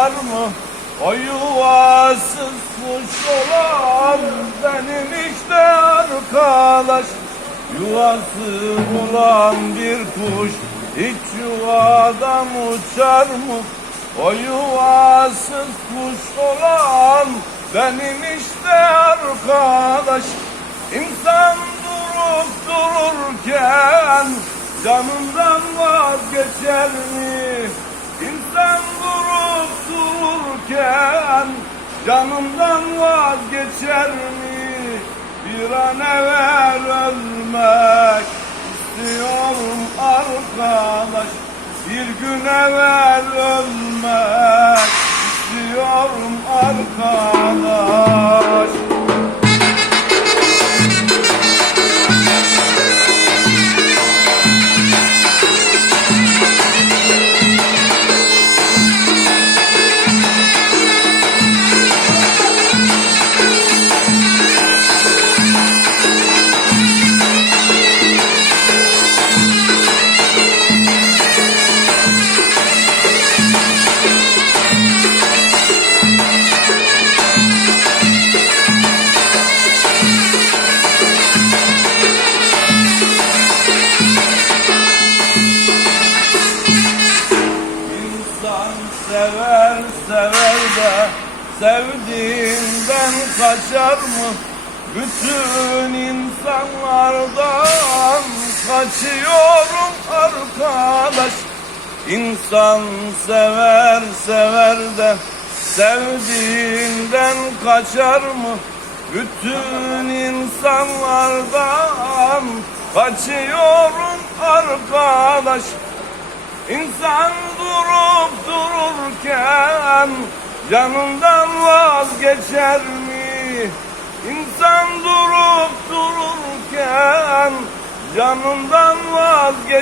O yuvasız kuş olan benim işte arkadaş Yuvası olan bir kuş hiç yuvadan uçar mı? O yuvasız kuş olan benim işte arkadaş İnsan durup dururken canından vazgeçer mi? İnsan durup dururken canından vazgeçer mi? Bir an evvel ölmek istiyorum arkadaş Bir gün evvel ölmek istiyorum arkadaş sever sever de sevdiğinden kaçar mı? Bütün insanlardan kaçıyorum arkadaş. İnsan sever sever de sevdiğinden kaçar mı? Bütün insanlardan kaçıyorum arkadaş. İnsan durup dururken canından vazgeçer mi? İnsan durup dururken canından vazgeçer